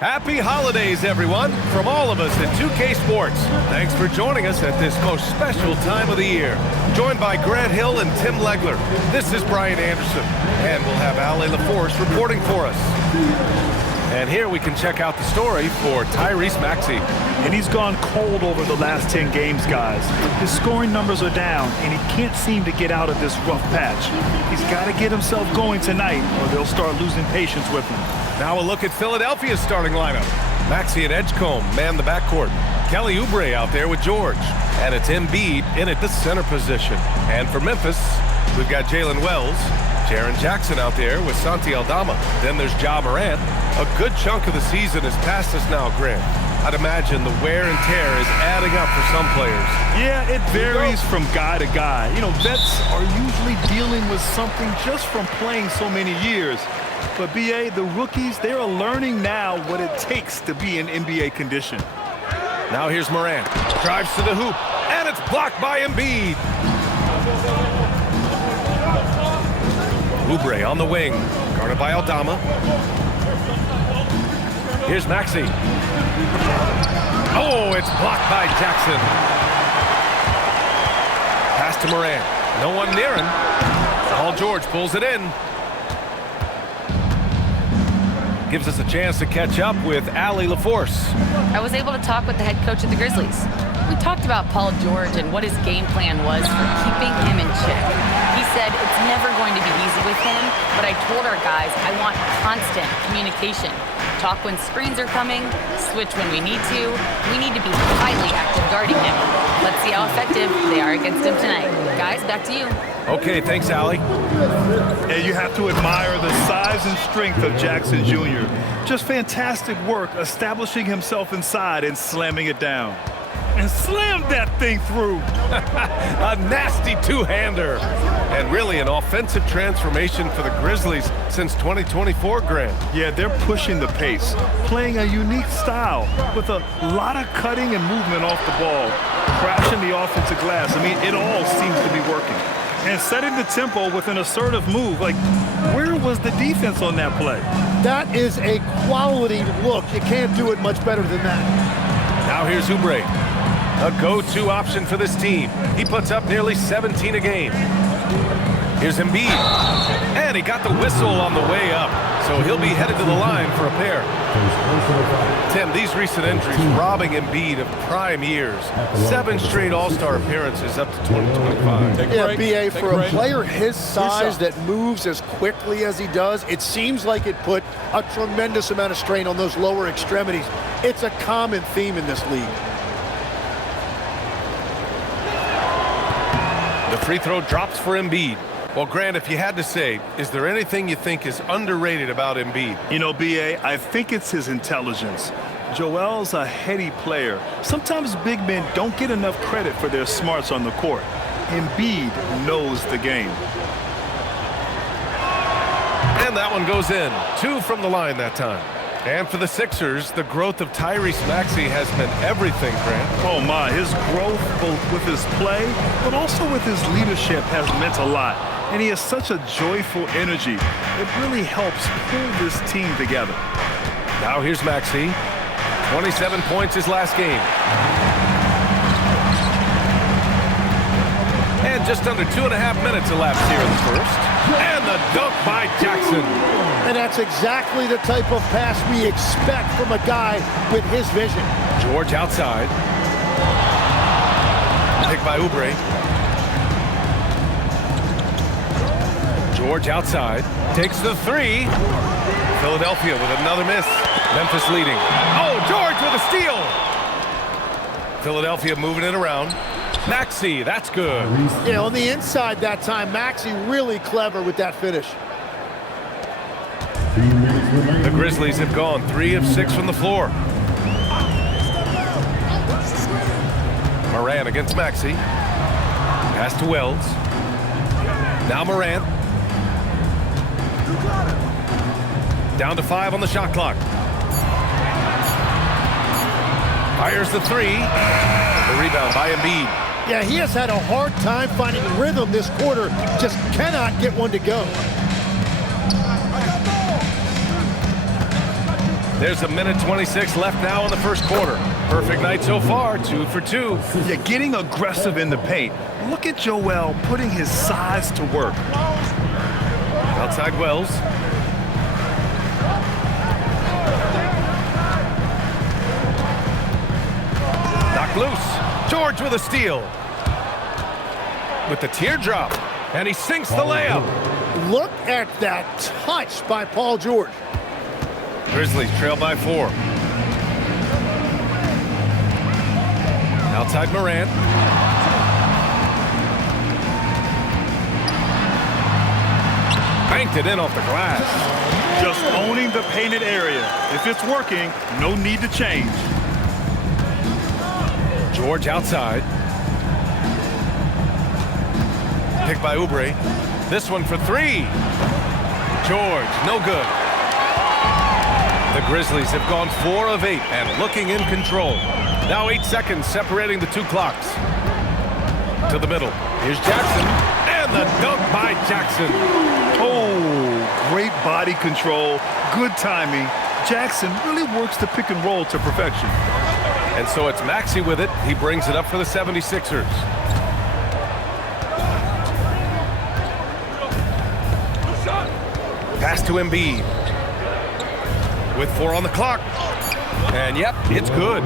Happy holidays, everyone, from all of us at 2K Sports. Thanks for joining us at this most special time of the year. Joined by Grant Hill and Tim Legler, this is Brian Anderson, and we'll have Ale LaForce reporting for us. And here we can check out the story for Tyrese Maxey. And he's gone cold over the last 10 games, guys. His scoring numbers are down, and he can't seem to get out of this rough patch. He's got to get himself going tonight, or they'll start losing patience with him. Now a look at Philadelphia's starting lineup. Maxey and Edgecombe man the backcourt. Kelly Oubre out there with George. And it's Embiid in at the center position. And for Memphis, we've got Jalen Wells, Jaren Jackson out there with Santi Aldama. Then there's Ja Morant. A good chunk of the season is past us now, Grant. I'd imagine the wear and tear is adding up for some players. Yeah, it varies from guy to guy. You know, vets are usually dealing with something just from playing so many years. But, B.A., the rookies, they are learning now what it takes to be in NBA condition. Now here's Morant. Drives to the hoop, and it's blocked by Embiid. Oubre on the wing, guarded by Aldama. Here's Maxey. Oh, it's blocked by Jackson. Pass to Morant. No one near him. Paul George pulls it in. Gives us a chance to catch up with Ale LaForce. I was able to talk with the head coach of the Grizzlies. We talked about Paul George and what his game plan was for keeping him in check. He said it's never going to be easy with him, but I told our guys I want constant communication. Talk when screens are coming, switch when we need to. We need to be highly active guarding him. Let's see how effective they are against him tonight. Guys, back to you. Okay, thanks, Ale. And you have to admire the size and strength of Jackson Jr. Just fantastic work establishing himself inside and slamming it down. And slammed that thing through. A nasty two-hander. And really an offensive transformation for the Grizzlies since 2024, Grant. Yeah, they're pushing the pace, playing a unique style with a lot of cutting and movement off the ball, crashing the offensive glass. I mean, it all seems to be working. And setting the tempo with an assertive move. Like, where was the defense on that play? That is a quality look. You can't do it much better than that. Now here's Oubre. A go-to option for this team. He puts up nearly 17 a game. Here's Embiid. And he got the whistle on the way up, so he'll be headed to the line for a pair. Tim, these recent injuries robbing Embiid of prime years. 7 straight All-Star appearances up to 2025. Yeah, B.A., for a player his size that moves as quickly as he does, it seems like it put a tremendous amount of strain on those lower extremities. It's a common theme in this league. The free throw drops for Embiid. Well, Grant, if you had to say, is there anything you think is underrated about Embiid? You know, B.A., I think it's his intelligence. Joel's a heady player. Sometimes big men don't get enough credit for their smarts on the court. Embiid knows the game. And that one goes in. 2 from the line that time. And for the Sixers, the growth of Tyrese Maxey has meant everything, Grant. Oh, my. His growth, both with his play, but also with his leadership, has meant a lot. And he has such a joyful energy. It really helps pull this team together. Now here's Maxey. 27 points his last game. And just under 2.5 minutes elapsed here in the first. And the dunk by Jackson. And that's exactly the type of pass we expect from a guy with his vision. George outside. Picked by Oubre. George outside. Takes the 3. Philadelphia with another miss. Memphis leading. Oh, George with a steal. Philadelphia moving it around. Maxey, that's good. Yeah, on the inside that time, Maxey really clever with that finish. The Grizzlies have gone 3 of 6 from the floor. Morant against Maxey. Pass to Wells. Now Morant. Down to 5 on the shot clock. Fires the 3. The rebound by Embiid. Yeah, he has had a hard time finding rhythm this quarter. Just cannot get one to go. There's a minute 26 left now in the first quarter. Perfect night so far, 2 for 2. Yeah, getting aggressive in the paint. Look at Joel putting his size to work. Outside Wells. Knocked loose. George with a steal. With the teardrop. And he sinks the layup. Look at that touch by Paul George. Grizzlies trail by 4. Outside Morant. Banked it in off the glass. Just owning the painted area. If it's working, no need to change. George outside. Picked by Oubre. This one for 3. George, no good. The Grizzlies have gone 4 of 8 and looking in control. Now 8 seconds separating the 2 clocks. To the middle. Here's Jackson. And the dunk by Jackson. Oh, great body control, good timing. Jackson really works the pick and roll to perfection. And so it's Maxey with it. He brings it up for the 76ers. Pass to Embiid. With 4 on the clock. And yep, it's good.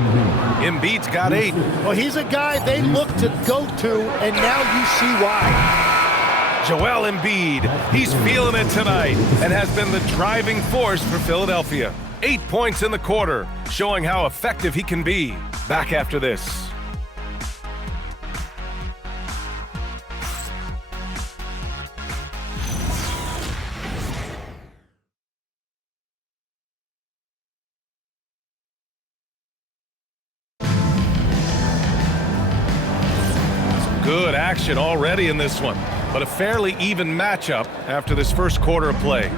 Embiid's got 8. Well, he's a guy they look to go to, and now you see why. Joel Embiid, he's feeling it tonight and has been the driving force for Philadelphia. 8 points in the quarter, showing how effective he can be. Back after this. Good action already in this one, but a fairly even matchup after this first quarter of play.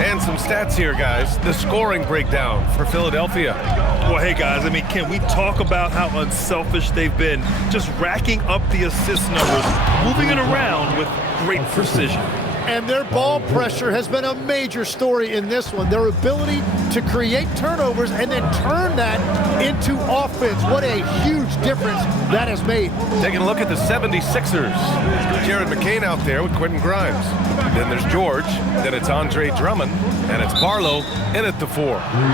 And some stats here, guys. The scoring breakdown for Philadelphia. Well, hey, guys, I mean, can we talk about how unselfish they've been? Just racking up the assist numbers, moving it around with great precision. And their ball pressure has been a major story in this one. Their ability to create turnovers and then turn that into offense. What a huge difference that has made. Taking a look at the 76ers. Jared McCain out there with Quentin Grimes. Then there's George. Then it's Andre Drummond. And it's Barlow in at the 4.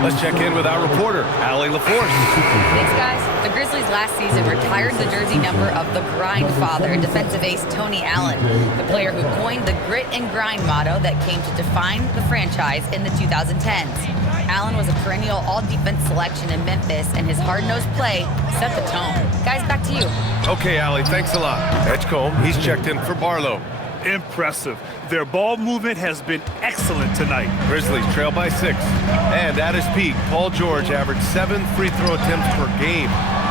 Let's check in with our reporter, Allie LaForce. Thanks, guys. The Grizzlies last season retired the jersey number of the grind father, defensive ace Tony Allen, the player who coined the grit and grind motto that came to define the franchise in the 2010s. Allen was a perennial all-defense selection in Memphis, and his hard-nosed play set the tone. Guys, back to you. Okay, Allie, thanks a lot. Edgecombe, he's checked in for Barlow. Impressive. Their ball movement has been excellent tonight. Grizzlies trail by 6. And at his peak, Paul George averaged 7 free throw attempts per game.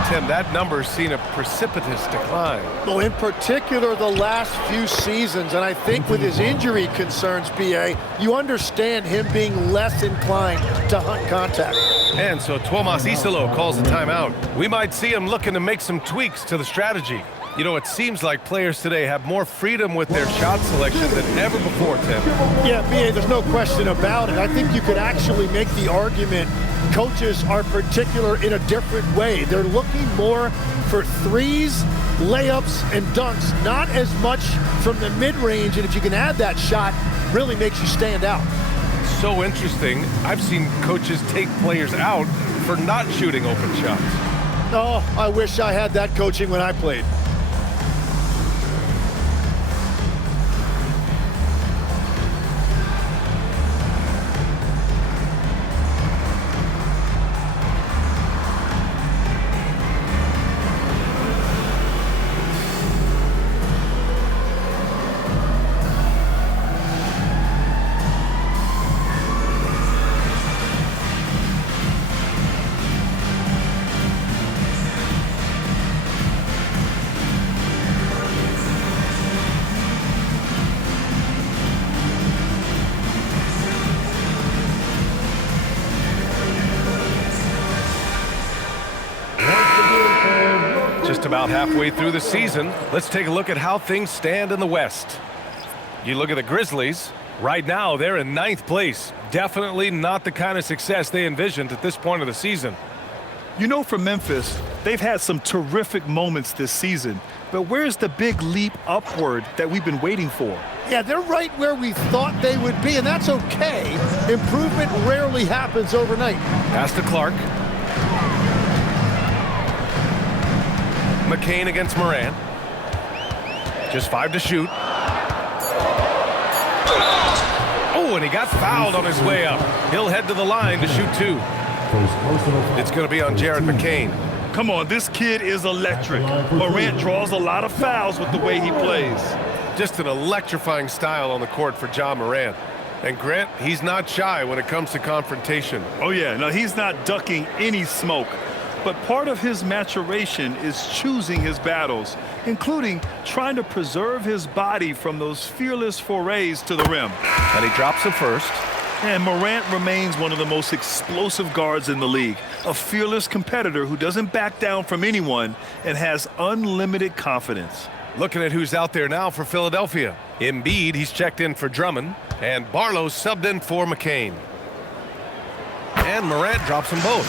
Tim, that number's seen a precipitous decline. Well, in particular, the last few seasons, and I think with his injury concerns, BA, you understand him being less inclined to hunt contact. And so Tuomas Isalo calls the timeout. We might see him looking to make some tweaks to the strategy. You know, it seems like players today have more freedom with their shot selection than ever before, Tim. Yeah, BA, there's no question about it. I think you could actually make the argument coaches are particular in a different way. They're looking more for threes, layups, and dunks, not as much from the mid-range, and if you can add that shot, really makes you stand out. So interesting. I've seen coaches take players out for not shooting open shots. Oh, I wish I had that coaching when I played. Just about halfway through the season, let's take a look at how things stand in the West. You look at the Grizzlies, Right now, they're in 9th place. Definitely not the kind of success they envisioned at this point of the season. You know, for Memphis, they've had some terrific moments this season. But where's the big leap upward that we've been waiting for? Yeah, they're right where we thought they would be, and that's okay. Improvement rarely happens overnight. Pass to Clark. McCain against Morant. Just 5 to shoot. Oh, and he got fouled on his way up. He'll head to the line to shoot 2. It's going to be on Jared McCain. Come on, this kid is electric. Morant draws a lot of fouls with the way he plays. Just an electrifying style on the court for Ja Morant. And Grant, he's not shy when it comes to confrontation. Oh yeah, no, he's not ducking any smoke. But part of his maturation is choosing his battles, including trying to preserve his body from those fearless forays to the rim. And he drops the first. And Morant remains one of the most explosive guards in the league, a fearless competitor who doesn't back down from anyone and has unlimited confidence. Looking at who's out there now for Philadelphia. Embiid, he's checked in for Drummond, and Barlow subbed in for McCain. And Morant drops them both.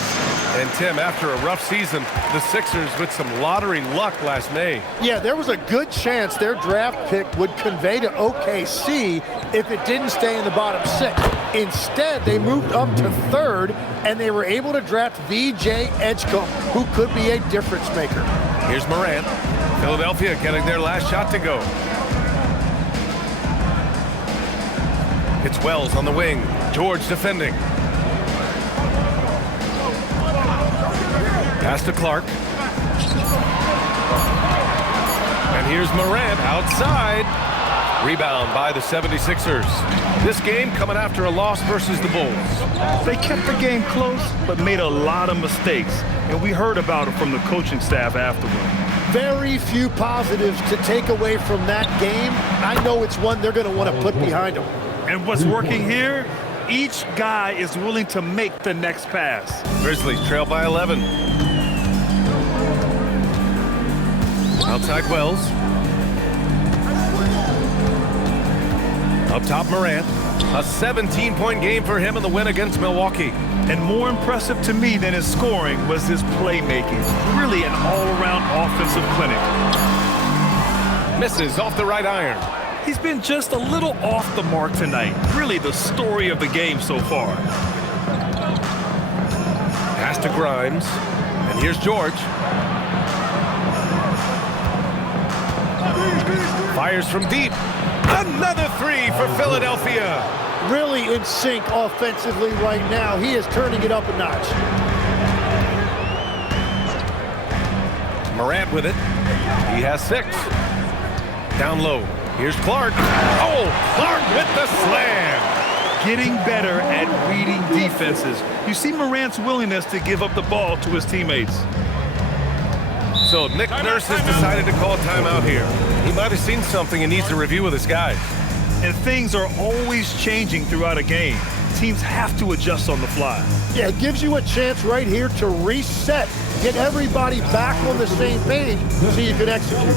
And Tim, after a rough season, the Sixers with some lottery luck last May. Yeah, there was a good chance their draft pick would convey to OKC if it didn't stay in the bottom 6. Instead, they moved up to 3rd, and they were able to draft VJ Edgecombe, who could be a difference maker. Here's Morant. Philadelphia getting their last shot to go. It's Wells on the wing. George defending. Pass to Clark. And here's Morant outside. Rebound by the 76ers. This game coming after a loss versus the Bulls. They kept the game close, but made a lot of mistakes. And we heard about it from the coaching staff afterward. Very few positives to take away from that game. I know it's one they're going to want to put behind them. And what's working here? Each guy is willing to make the next pass. Grizzlies trail by 11. Outside Wells. Up top Morant. A 17-point game for him in the win against Milwaukee. And more impressive to me than his scoring was his playmaking. Really an all-around offensive clinic. Misses off the right iron. He's been just a little off the mark tonight. Really the story of the game so far. Pass to Grimes. And here's George. Fires from deep. Another 3 for Philadelphia. Really in sync offensively right now. He is turning it up a notch. Morant with it. He has 6. Down low. Here's Clark. Oh, Clark with the slam. Getting better at reading defenses. You see Morant's willingness to give up the ball to his teammates. So Nick Nurse has decided to call a timeout here. He might have seen something and needs to review with his guys. And things are always changing throughout a game. Teams have to adjust on the fly. Yeah, it gives you a chance right here to reset, get everybody back on the same page so you can execute.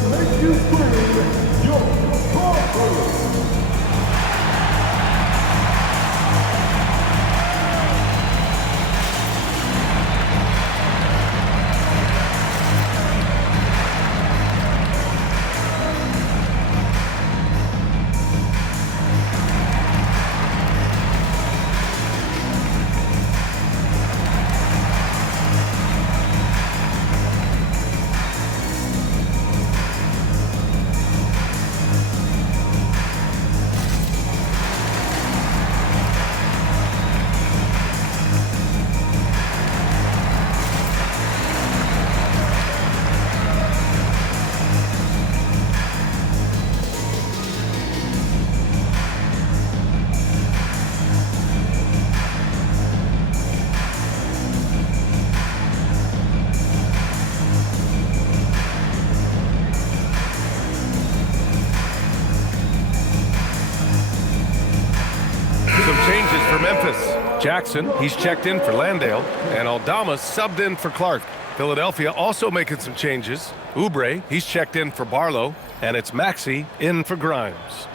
Changes for Memphis. Jackson, he's checked in for Landale, and Aldama subbed in for Clark. Philadelphia also making some changes. Oubre, he's checked in for Barlow, and it's Maxey in for Grimes.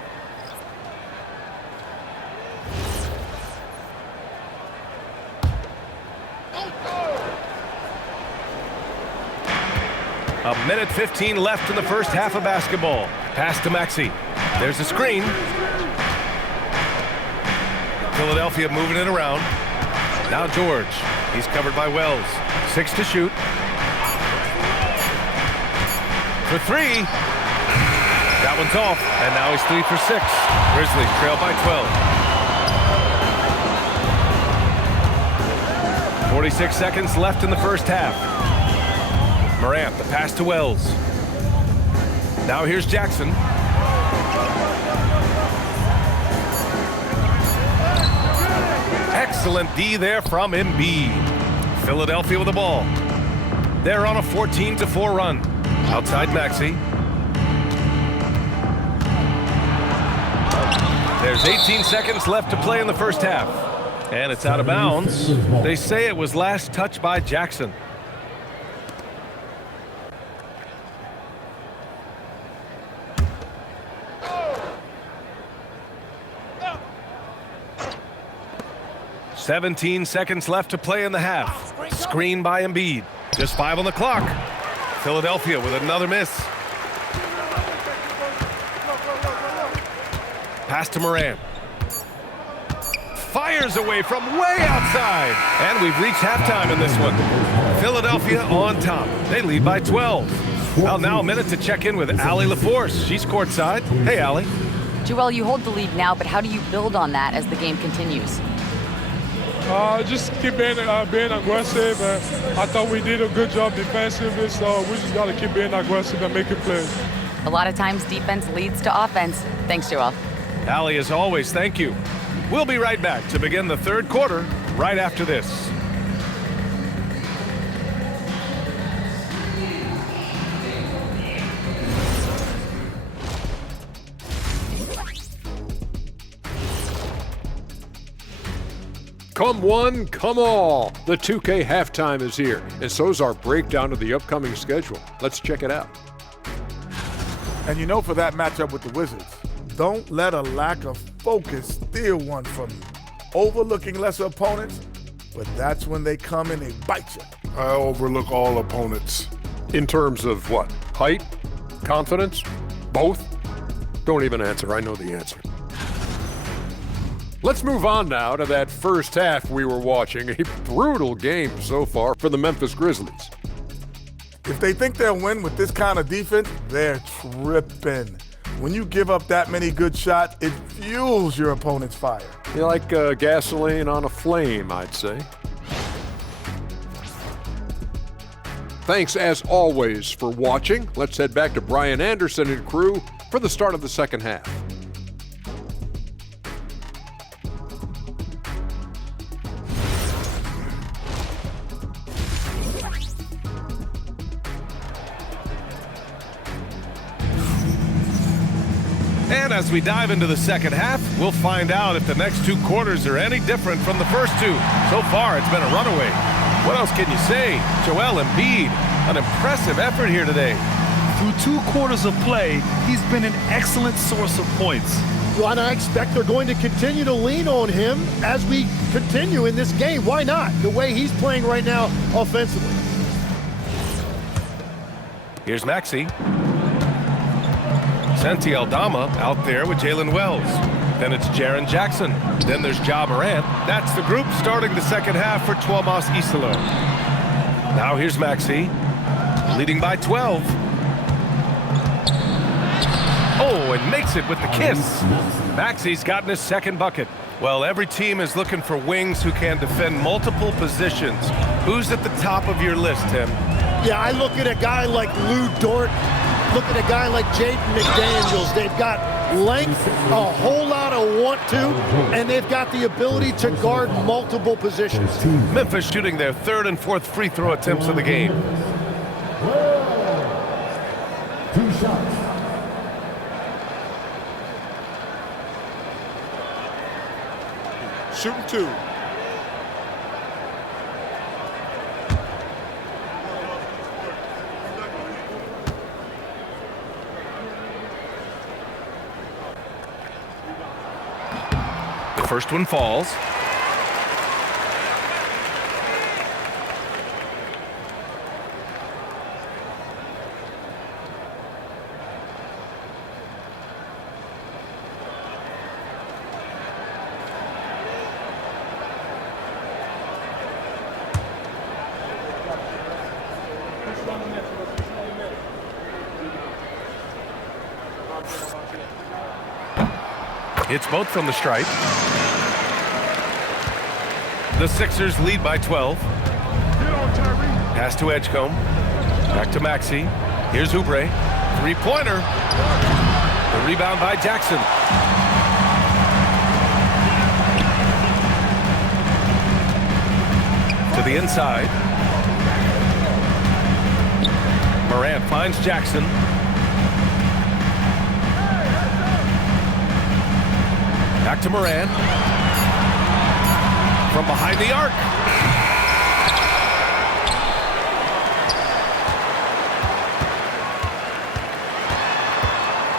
A minute 15 left in the first half of basketball. Pass to Maxey. There's a screen. Philadelphia moving it around. Now George. He's covered by Wells. 6 to shoot. For 3. That one's off, and now he's 3 for 6. Grizzlies trail by 12. 46 seconds left in the first half. Morant, the pass to Wells. Now here's Jackson. Excellent D there from Embiid. Philadelphia with the ball. They're on a 14-4 run. Outside Maxey. There's 18 seconds left to play in the first half. And it's out of bounds. They say it was last touched by Jackson. "17 seconds left to play in the half. Screen by Embiid. Just 5 on the clock. Philadelphia with another miss. Pass to Morant. Fires away from way outside. And we've reached halftime in this one. Philadelphia on top. They lead by 12. Well, now a minute to check in with Allie LaForce. She's courtside. Hey, Allie. Joel, you hold the lead now, but how do you build on that as the game continues? Just keep being aggressive. I thought we did a good job defensively, so we just got to keep being aggressive and making plays. A lot of times defense leads to offense. Thanks, Joel. Allie, as always, thank you. We'll be right back to begin the third quarter right after this. Come one, come all. The 2K halftime is here, and so's our breakdown of the upcoming schedule. Let's check it out. And you know, for that matchup with the Wizards, don't let a lack of focus steal one from you. Overlooking lesser opponents, but that's when they come and they bite you. I overlook all opponents. In terms of what? Height? Confidence? Both? Don't even answer. I know the answer. Let's move on now to that first half we were watching. A brutal game so far for the Memphis Grizzlies. If they think they'll win with this kind of defense, they're tripping. When you give up that many good shots, it fuels your opponent's fire. You're like gasoline on a flame, I'd say. Thanks, as always, for watching. Let's head back to Brian Anderson and crew for the start of the second half. And as we dive into the second half, we'll find out if the next 2 quarters are any different from the first 2. So far, it's been a runaway. What else can you say? Joel Embiid, an impressive effort here today. Through 2 quarters of play, he's been an excellent source of points. Well, and I expect they're going to continue to lean on him as we continue in this game. Why not? The way he's playing right now offensively. Here's Maxey. Santi Aldama out there with Jalen Wells. Then it's Jaren Jackson. Then there's Ja Morant. That's the group starting the second half for Tuomas Isalo. Now here's Maxey, leading by 12. Oh, and makes it with the kiss. Maxey's gotten his second bucket. Well, every team is looking for wings who can defend multiple positions. Who's at the top of your list, Tim? Yeah, I look at a guy like Lou Dort. Look at a guy like Jaden McDaniels. They've got length, a whole lot of want to, and they've got the ability to guard multiple positions. Memphis shooting their 3rd and 4th free throw attempts of the game. 2 shots. Shooting 2. The first one falls. Hits both from the stripe. The Sixers lead by 12. Pass to Edgecombe. Back to Maxey. Here's Oubre. Three-pointer. The rebound by Jackson. To the inside. Morant finds Jackson. Back to Morant. From behind the arc.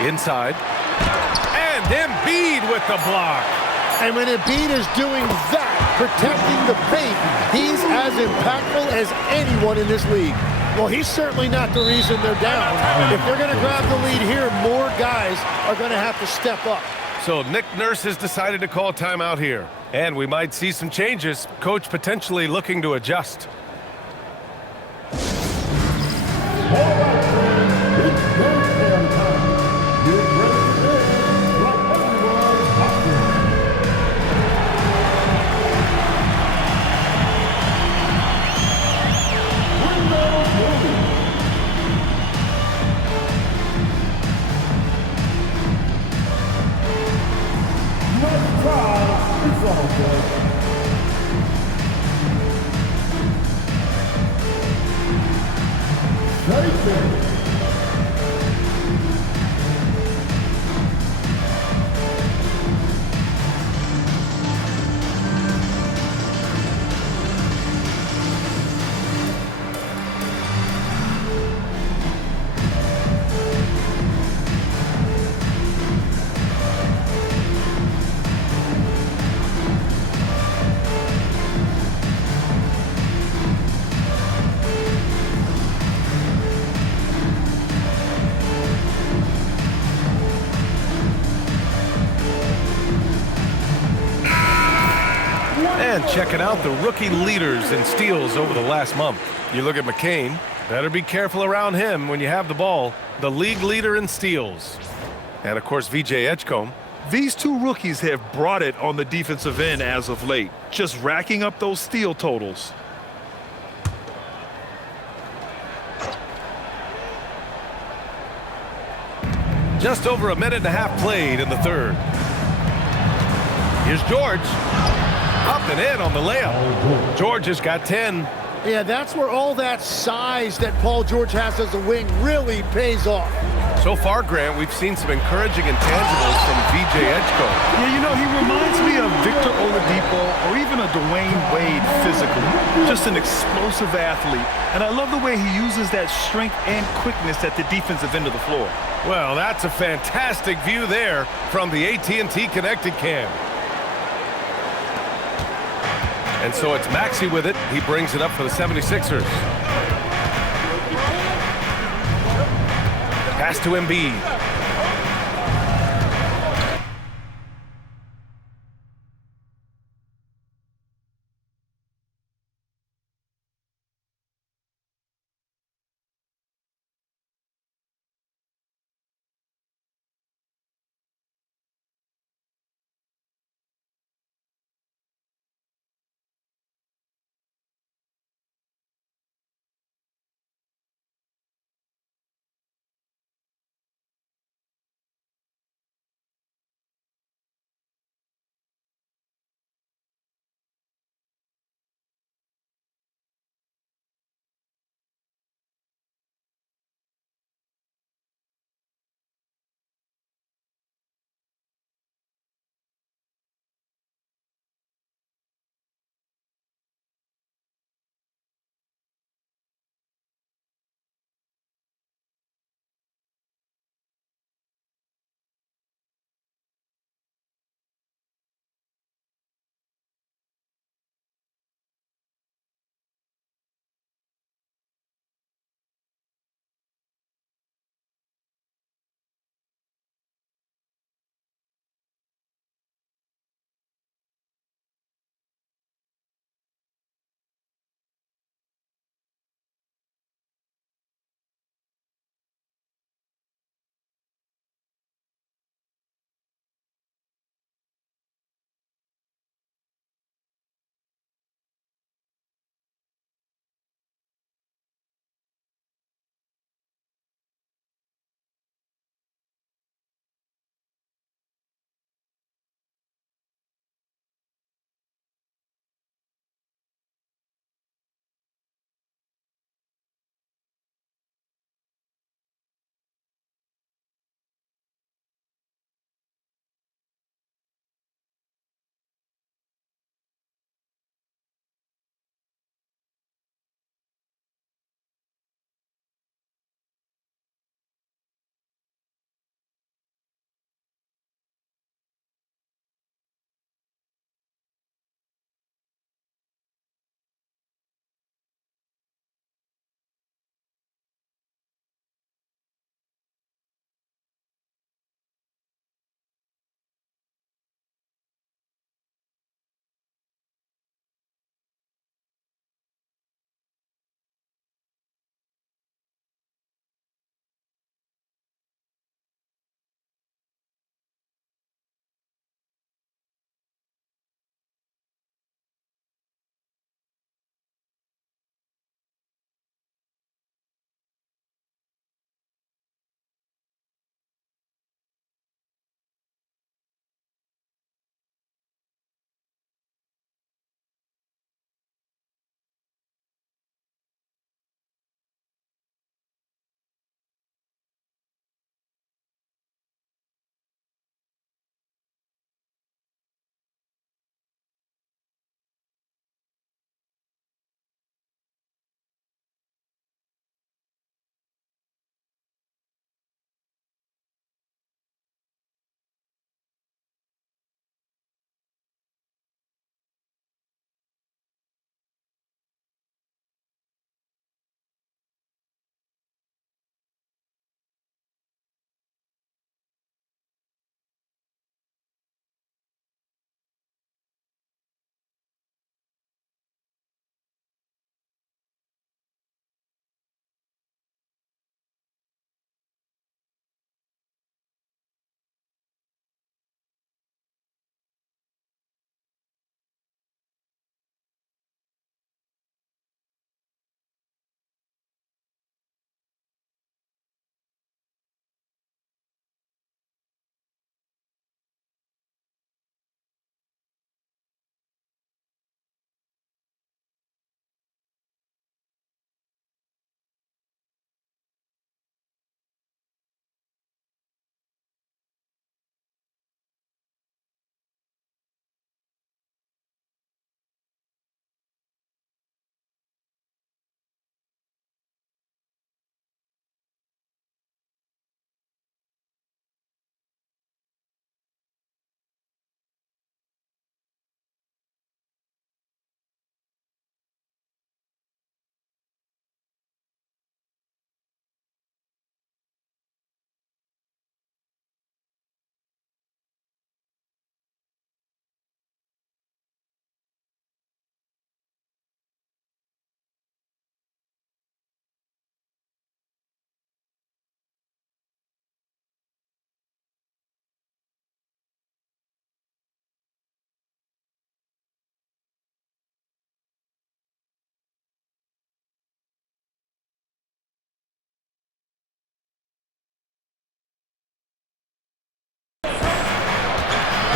Inside. And Embiid with the block. And when Embiid is doing that, protecting the paint, he's as impactful as anyone in this league. Well, he's certainly not the reason they're down. If they're going to grab the lead here, more guys are going to have to step up. So Nick Nurse has decided to call timeout here. And we might see some changes. Coach potentially looking to adjust. And checking out the rookie leaders in steals over the last month. You look at McCain, better be careful around him when you have the ball. The league leader in steals. And, of course, VJ Edgecombe. These two rookies have brought it on the defensive end as of late, just racking up those steal totals. Just over a minute and a half played in the third. Here's George. Up and in on the layup. George has got 10. Yeah, that's where all that size that Paul George has as a wing really pays off. So far, Grant, we've seen some encouraging intangibles from VJ Edgecombe. Yeah, you know, he reminds me of Victor Oladipo or even a Dwayne Wade physically. Just an explosive athlete. And I love the way he uses that strength and quickness at the defensive end of the floor. Well, that's a fantastic view there from the AT&T Connected Cam. And so it's Maxey with it. He brings it up for the 76ers. Pass to Embiid.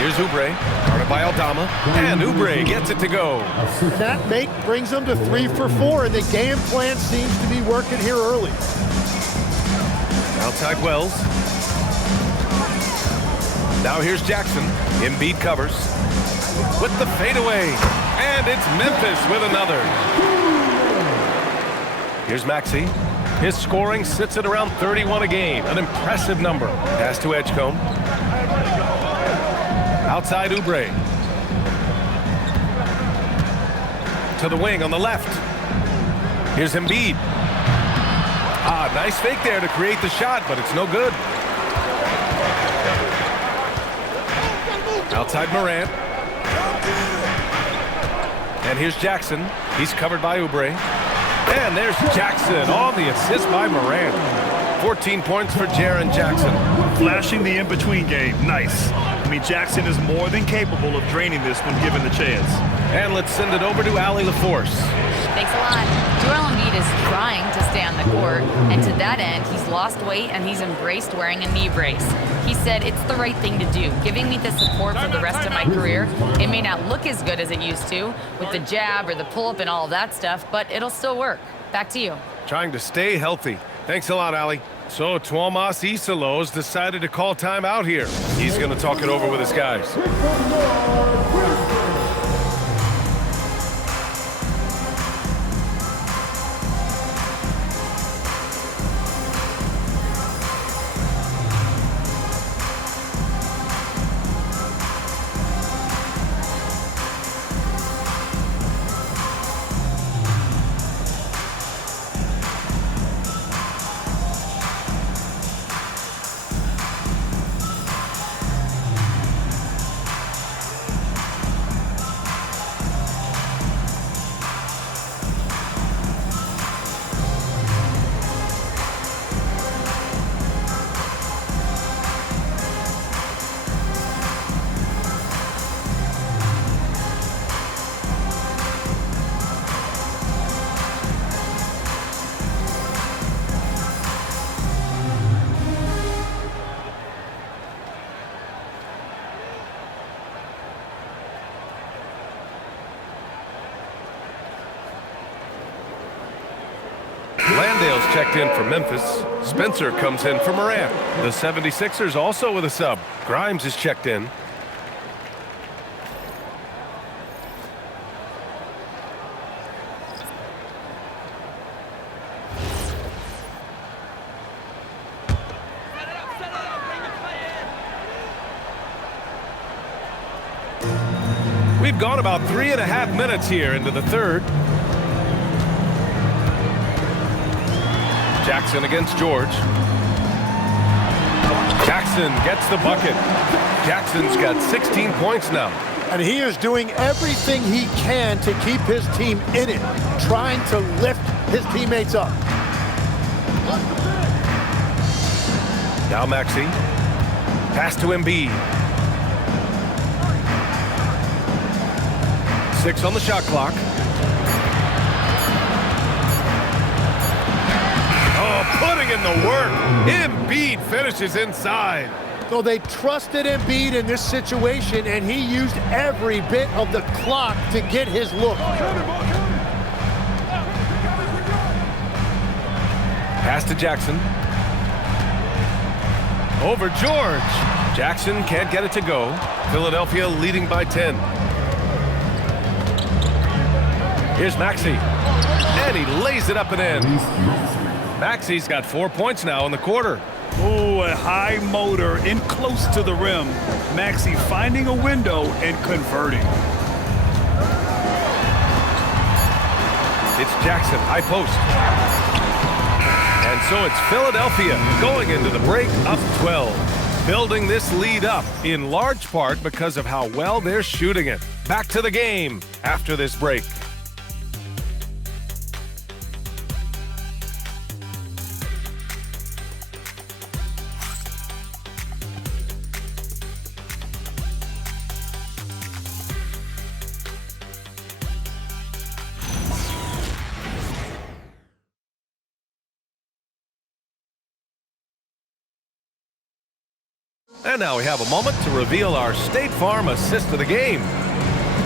Here's Oubre, guarded by Aldama, and Oubre gets it to go. That make brings them to 3 for 4, and the game plan seems to be working here early. Outside Wells. Now here's Jackson. Embiid covers with the fadeaway, and it's Memphis with another. Here's Maxey. His scoring sits at around 31 a game, an impressive number. Pass to Edgecombe. Outside Oubre. To the wing on the left. Here's Embiid. Nice fake there to create the shot, but it's no good. Outside Morant. And here's Jackson. He's covered by Oubre. And there's Jackson on the assist by Morant. 14 points for Jaren Jackson. Flashing the in-between game. Nice. I mean, Jackson is more than capable of draining this when given the chance. And let's send it over to Allie LaForce. Thanks a lot. Joel Embiid is trying to stay on the court, and to that end, he's lost weight and he's embraced wearing a knee brace. He said, it's the right thing to do, giving me the support for the rest of my career. It may not look as good as it used to, with the jab or the pull-up and all of that stuff, but it'll still work. Back to you. Trying to stay healthy. Thanks a lot, Allie. So Tuomas Isalos decided to call time out here. He's going to talk it over with his guys. Landale's checked in for Memphis. Spencer comes in for Morant. The 76ers also with a sub. Grimes is checked in. We've gone about 3.5 minutes here into the third. Jackson against George. Jackson gets the bucket. Jackson's got 16 points now. And he is doing everything he can to keep his team in it, trying to lift his teammates up. Now Maxey. Pass to Embiid. 6 on the shot clock. Putting in the work. Embiid finishes inside. So they trusted Embiid in this situation, and he used every bit of the clock to get his look. Pass to Jackson. Over George. Jackson can't get it to go. Philadelphia leading by 10. Here's Maxey. And he lays it up and in. Maxey's got 4 points now in the quarter. Oh, a high motor in close to the rim. Maxey finding a window and converting. It's Jackson, high post. And so it's Philadelphia going into the break up 12. Building this lead up in large part because of how well they're shooting it. Back to the game after this break. And now we have a moment to reveal our State Farm assist of the game.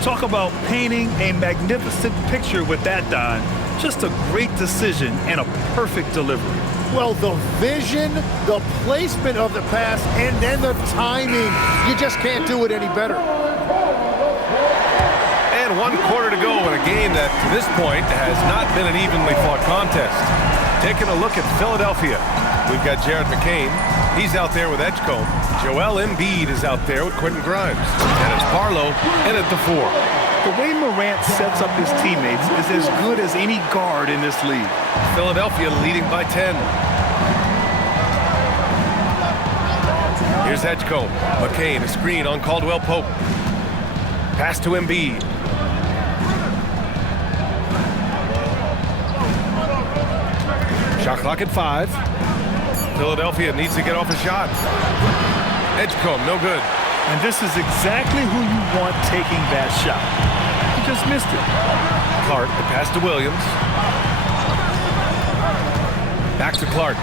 Talk about painting a magnificent picture with that, Don. Just a great decision and a perfect delivery. Well, the vision, the placement of the pass, and then the timing. You just can't do it any better. And 1 quarter to go in a game that, to this point, has not been an evenly fought contest. Taking a look at Philadelphia, we've got Jared McCain. He's out there with Edgecombe. Joel Embiid is out there with Quentin Grimes. And it's Barlow in at the 4. The way Morant sets up his teammates is as good as any guard in this league. Philadelphia leading by 10. Here's Edgecombe. McCain, a screen on Caldwell Pope. Pass to Embiid. Shot clock at 5. Philadelphia needs to get off a shot. Edgecombe, no good. And this is exactly who you want taking that shot. He just missed it. Clark, the pass to Williams. Back to Clark.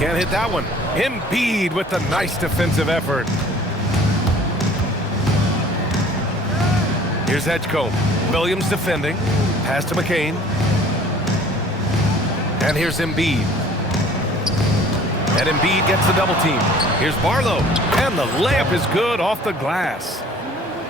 Can't hit that one. Embiid with the nice defensive effort. Here's Edgecombe. Williams defending. Pass to McCain. And here's Embiid. And Embiid gets the double team. Here's Barlow. And the layup is good off the glass.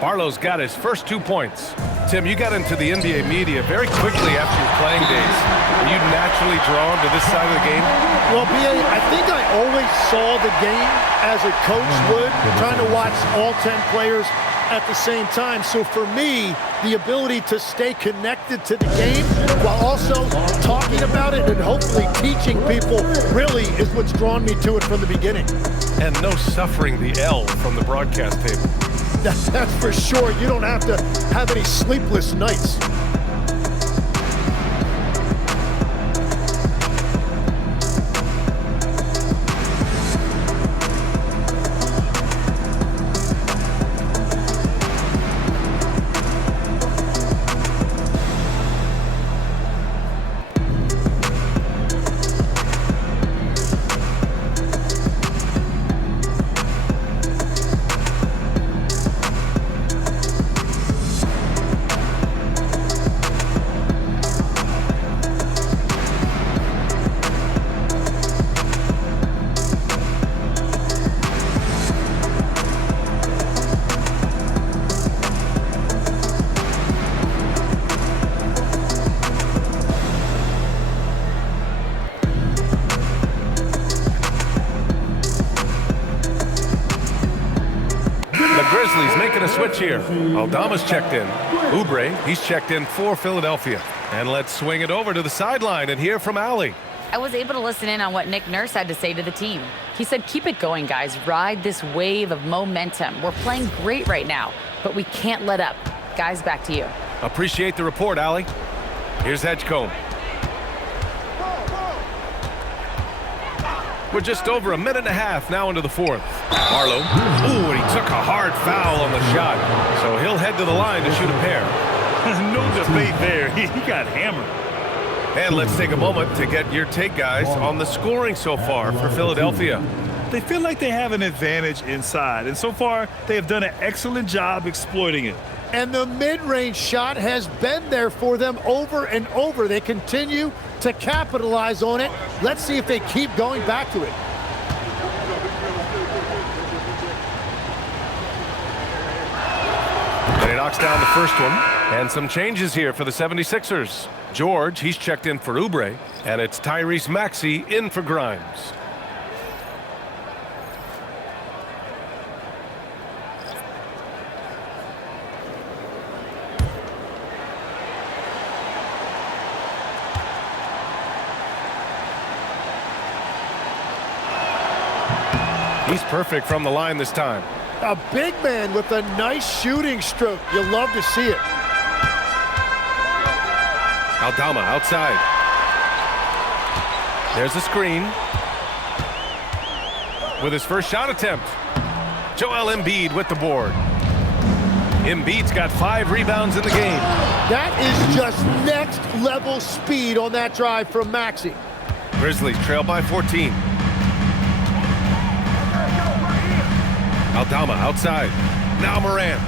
Barlow's got his first 2 points. Tim, you got into the NBA media very quickly after your playing days. Were you naturally drawn to this side of the game? Well, B.A., I think I always saw the game as a coach would, trying to watch all 10 players at the same time. So for me, the ability to stay connected to the game while also talking about it and hopefully teaching people really is what's drawn me to it from the beginning. And no suffering the L from the broadcast table. That's for sure. You don't have to have any sleepless nights. Grizzlies making a switch here. Aldama's checked in. Oubre, he's checked in for Philadelphia. And let's swing it over to the sideline and hear from Allie. I was able to listen in on what Nick Nurse had to say to the team. He said, keep it going, guys. Ride this wave of momentum. We're playing great right now, but we can't let up. Guys, back to you. Appreciate the report, Allie. Here's Edgecombe. We're just over a minute and a half now into the 4th. Barlow. Ooh, and he took a hard foul on the shot. So he'll head to the line to shoot a pair. No debate there. He got hammered. And let's take a moment to get your take, guys, on the scoring so far for Philadelphia. They feel like they have an advantage inside, and so far they have done an excellent job exploiting it. And the mid-range shot has been there for them over and over. They continue to capitalize on it. Let's see if they keep going back to it. And he knocks down the first one. And some changes here for the 76ers. George, he's checked in for Oubre. And it's Tyrese Maxey in for Grimes. He's perfect from the line this time. A big man with a nice shooting stroke. You'll love to see it. Aldama outside. There's a screen. With his first shot attempt. Joel Embiid with the board. Embiid's got 5 rebounds in the game. That is just next level speed on that drive from Maxey. Grizzlies trail by 14. Aldama outside. Now Morant.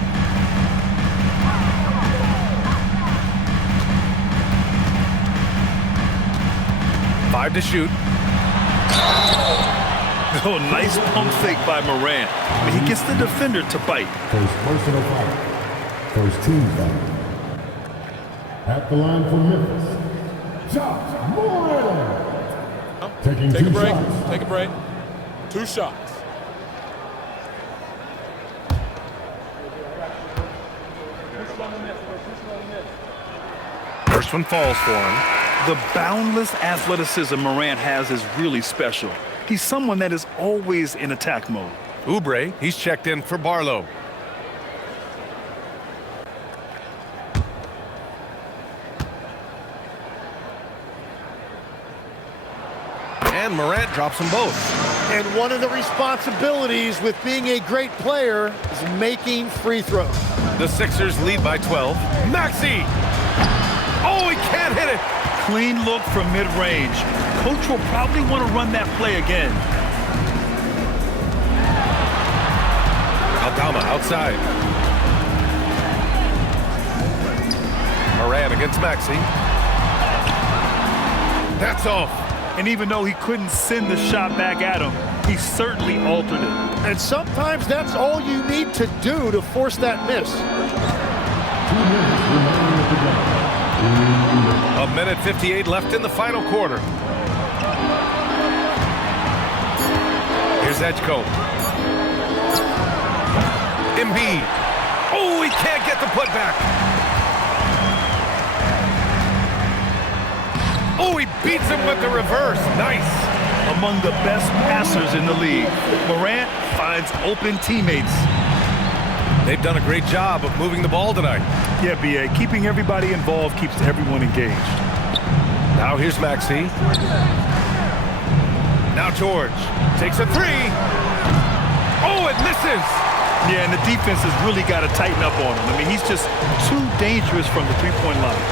Five to shoot. Oh, nice pump fake by Morant. He gets the defender to bite. First personal foul. First team foul. At the line for Memphis. Shots. Morant. Taking Take two a break. shots. Take a break. 2 shots. First one falls for him. The boundless athleticism Morant has is really special. He's someone that is always in attack mode. Oubre, he's checked in for Barlow. And Morant drops them both. And one of the responsibilities with being a great player is making free throws. The Sixers lead by 12. Maxey! Oh, he can't hit it! Clean look from mid-range. Coach will probably want to run that play again. Aldama outside. Morant against Maxey. That's off. And even though he couldn't send the shot back at him, he certainly altered it. And sometimes that's all you need to do to force that miss. 2 minutes remaining at the game. A minute 58 left in the final quarter. Here's Edgecombe. Embiid. Oh, he can't get the putback. Oh, he beats him with the reverse. Nice. Among the best passers in the league, Morant finds open teammates. They've done a great job of moving the ball tonight. Yeah, B.A., keeping everybody involved keeps everyone engaged. Now here's Maxey. Now George takes a three. Oh, it misses. Yeah, and the defense has really got to tighten up on him. I mean, he's just too dangerous from the three-point line.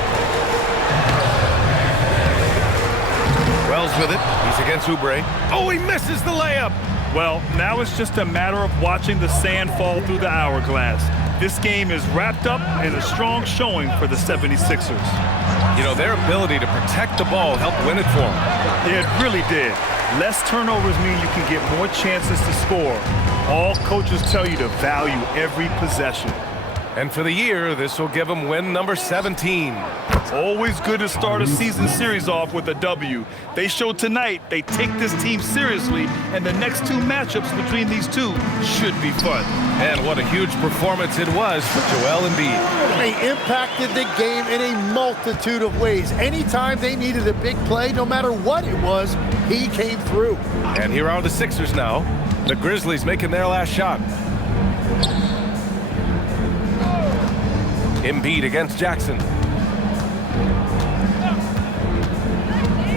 Wells with it. He's against Oubre. Oh, he misses the layup. Well, now it's just a matter of watching the sand fall through the hourglass. This game is wrapped up in a strong showing for the 76ers. You know, their ability to protect the ball helped win it for them. Yeah, it really did. Less turnovers mean you can get more chances to score. All coaches tell you to value every possession. And for the year, this will give them win number 17. It's always good to start a season series off with a W. They showed tonight they take this team seriously, and the next 2 matchups between these two should be fun. And what a huge performance it was for Joel Embiid. They impacted the game in a multitude of ways. Anytime they needed a big play, no matter what it was, he came through. And here are the Sixers now. The Grizzlies making their last shot. Embiid against Jackson.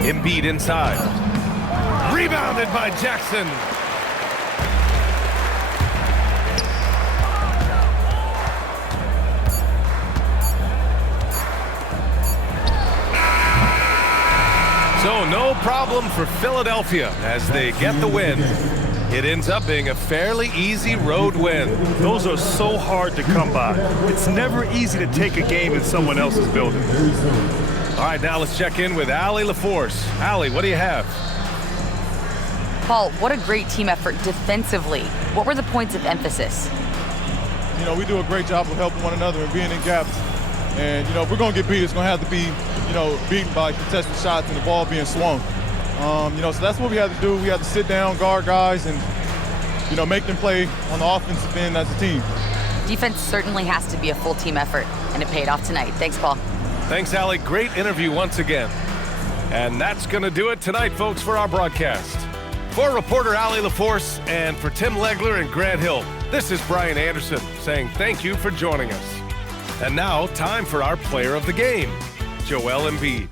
Embiid inside. Rebounded by Jackson. So no problem for Philadelphia as they get the win. It ends up being a fairly easy road win. Those are so hard to come by. It's never easy to take a game in someone else's building. All right, now let's check in with Allie LaForce. Allie, what do you have? Paul, what a great team effort defensively. What were the points of emphasis? You know, we do a great job of helping one another and being in gaps. And, you know, if we're going to get beat, it's going to have to be, you know, beaten by contested shots and the ball being swung. You know, so that's what we had to do. We had to sit down, guard guys, and, you know, make them play on the offensive end as a team. Defense certainly has to be a full team effort, and it paid off tonight. Thanks, Paul. Thanks, Allie. Great interview once again. And that's going to do it tonight, folks, for our broadcast. For reporter Allie LaForce and for Tim Legler and Grant Hill, this is Brian Anderson saying thank you for joining us. And now, time for our player of the game, Joel Embiid.